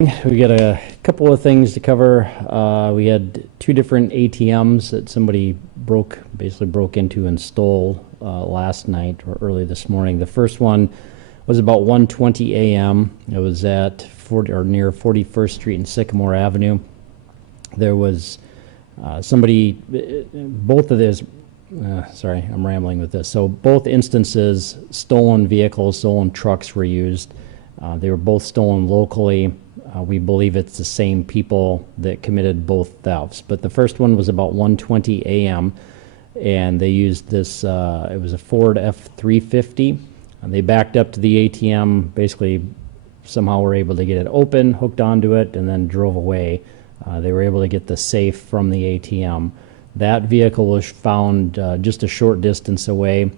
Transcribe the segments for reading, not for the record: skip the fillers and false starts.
We got a couple of things to cover. We had two different ATMs that somebody basically broke into and stole last night or early this morning. The first one was about 1:20 a.m. It was at near 41st Street and Sycamore Avenue. There was somebody, both of this, sorry, I'm rambling with this. So both instances, stolen vehicles, stolen trucks were used. They were both stolen locally. We believe it's the same people that committed both thefts. But the first one was about 1:20 a.m. and they used this, it was a Ford F-350. And they backed up to the ATM, basically somehow were able to get it open, hooked onto it, and then drove away. They were able to get the safe from the ATM. That vehicle was found just a short distance away.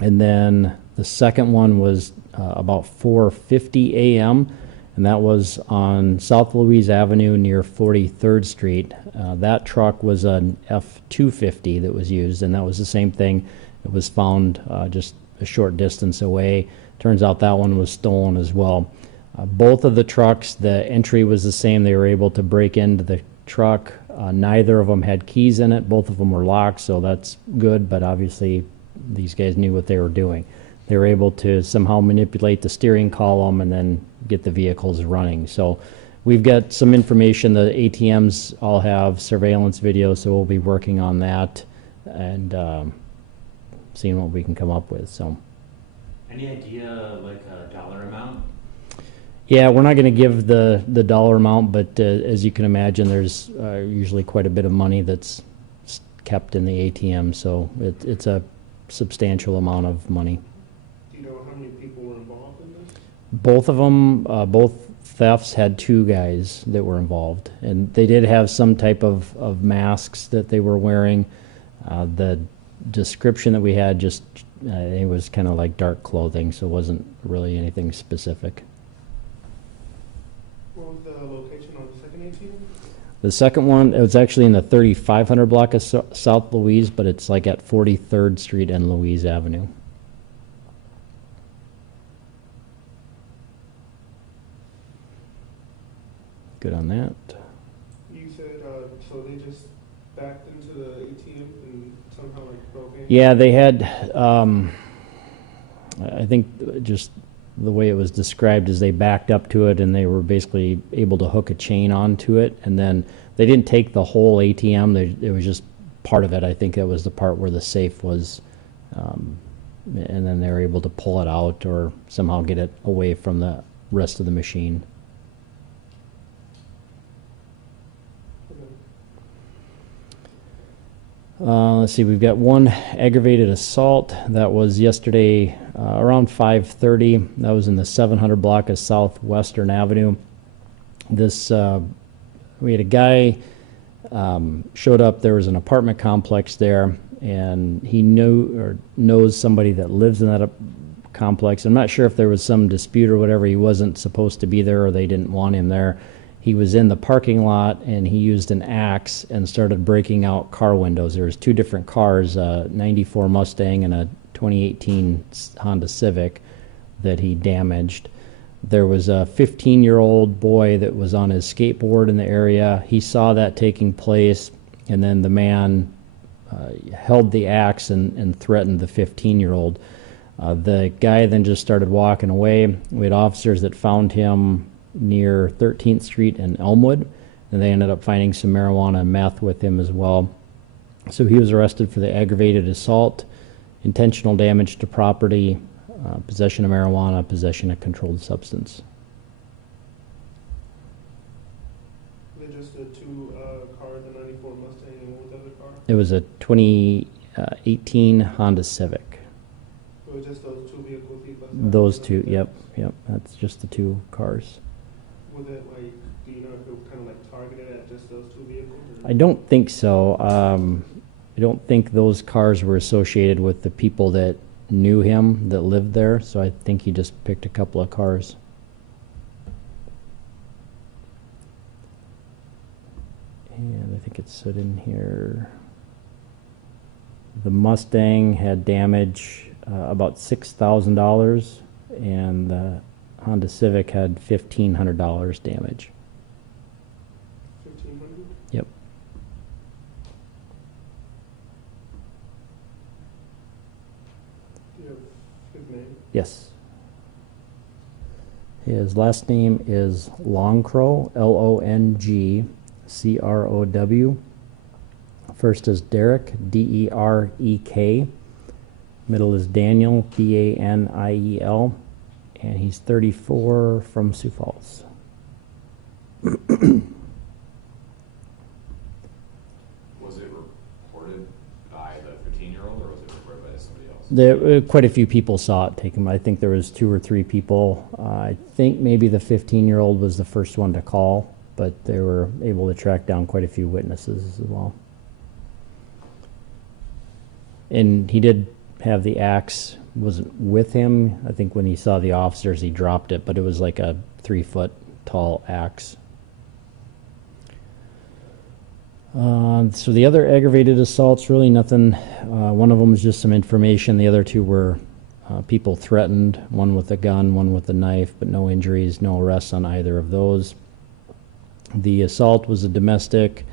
And then the second one was about 4:50 a.m., and that was on South Louise Avenue near 43rd Street. That truck was an F-250 that was used, and that was the same thing. It was found just a short distance away. Turns out that one was stolen as well. Both of the trucks, the entry was the same. They were able to break into the truck. Neither of them had keys in it. Both of them were locked, so that's good, but obviously these guys knew what they were doing. They were able to somehow manipulate the steering column and then get the vehicles running. So we've got some information. The ATMs all have surveillance video, so we'll be working on that and seeing what we can come up with. So, any idea, like a dollar amount? yeah, we're not going to give the dollar amount, but as you can imagine, there's usually quite a bit of money that's kept in the ATM, so it's a substantial amount of money. Do you know how many people were involved in this? Both of them, both thefts had two guys that were involved, and they did have some type of masks that they were wearing. The description that we had just, it was kind of like dark clothing, so it wasn't really anything specific. What was the location on the second ATM? The second one, it was actually in the 3500 block of South Louise, but it's like at 43rd Street and Louise Avenue. Good on that. You said, so they just backed into the ATM and somehow like broke in? Yeah, they had, I think just the way it was described is they backed up to it and they were basically able to hook a chain onto it, and then they didn't take the whole ATM. It was just part of it. I think that was the part where the safe was, and then they were able to pull it out or somehow get it away from the rest of the machine. Let's see, we've got one aggravated assault. That was yesterday around 5:30. That was in the 700 block of Southwestern Avenue. This, we had a guy showed up. There was an apartment complex there, and he knows somebody that lives in that complex. I'm not sure if there was some dispute or whatever. He wasn't supposed to be there, or they didn't want him there. He was in the parking lot, and he used an axe and started breaking out car windows. There was two different cars, a 94 Mustang and a 2018 Honda Civic that he damaged. There was a 15-year-old boy that was on his skateboard in the area. He saw that taking place, and then the man held the axe and threatened the 15-year-old. The guy then just started walking away. We had officers that found him near 13th Street and Elmwood, and they ended up finding some marijuana and meth with him as well. So he was arrested for the aggravated assault, intentional damage to property, possession of marijuana, possession of controlled substance. Were they just the two cars, the 94 Mustang, and what was the other car? It was a 2018 Honda Civic. It was just those two vehicles he busted? Those two, yep, that's just the two cars. Was it like, do you know if it was kind of like targeted at just those two vehicles? Or? I don't think so. I don't think those cars were associated with the people that knew him, that lived there, so I think he just picked a couple of cars. And I think it said in here, the Mustang had damage about $6,000, and the Honda Civic had $1,500 damage. 1,500? Yep. Do you have his name? Yes. His last name is Longcrow, Longcrow. First is Derek, Derek. Middle is Daniel, Daniel. And he's 34 from Sioux Falls. Was it reported by the 15-year-old or was it reported by somebody else? Quite a few people saw it take him. I think there was 2 or 3 people. I think maybe the 15-year-old was the first one to call, but they were able to track down quite a few witnesses as well. And he did have the axe, wasn't with him. I think when he saw the officers, he dropped it, but it was like a 3-foot tall axe. So the other aggravated assaults, really nothing. One of them was just some information. The other 2 were people threatened, one with a gun, one with a knife, but no injuries, no arrests on either of those. The assault was a domestic.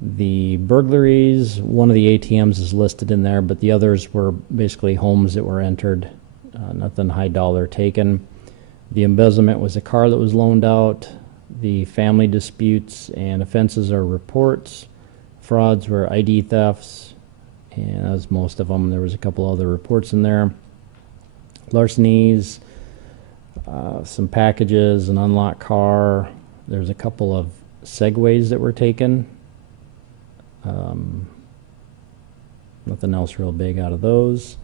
The burglaries, one of the ATMs is listed in there, but the others were basically homes that were entered, nothing high dollar taken. The embezzlement was a car that was loaned out. The family disputes and offenses are reports. Frauds were ID thefts, and as most of them, there was a couple other reports in there. Larcenies, some packages, an unlocked car. There's a couple of Segways that were taken. Nothing else real big out of those.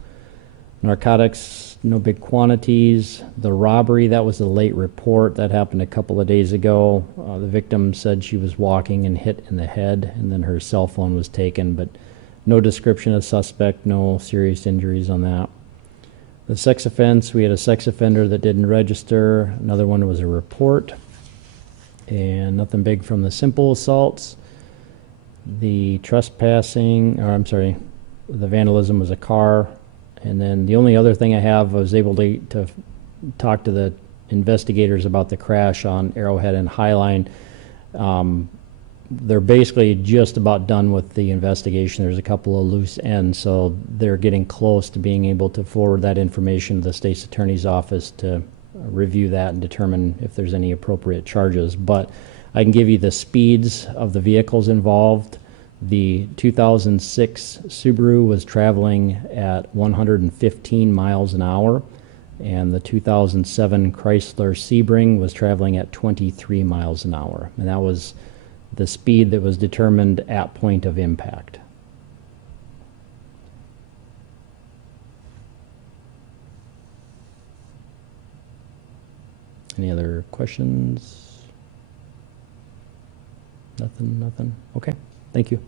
Narcotics, no big quantities. The robbery, that was a late report. That happened a couple of days ago. The victim said she was walking and hit in the head, and then her cell phone was taken, but no description of suspect, no serious injuries on that. The sex offense, we had a sex offender that didn't register. Another one was a report. And nothing big from the simple assaults. The trespassing, or I'm sorry, the vandalism was a car. And then the only other thing I have, I was able to talk to the investigators about the crash on Arrowhead and Highline. They're basically just about done with the investigation. There's a couple of loose ends, so they're getting close to being able to forward that information to the state's attorney's office to review that and determine if there's any appropriate charges. But I can give you the speeds of the vehicles involved. The 2006 Subaru was traveling at 115 miles an hour, and the 2007 Chrysler Sebring was traveling at 23 miles an hour. And that was the speed that was determined at point of impact. Any other questions? Nothing? Okay, thank you.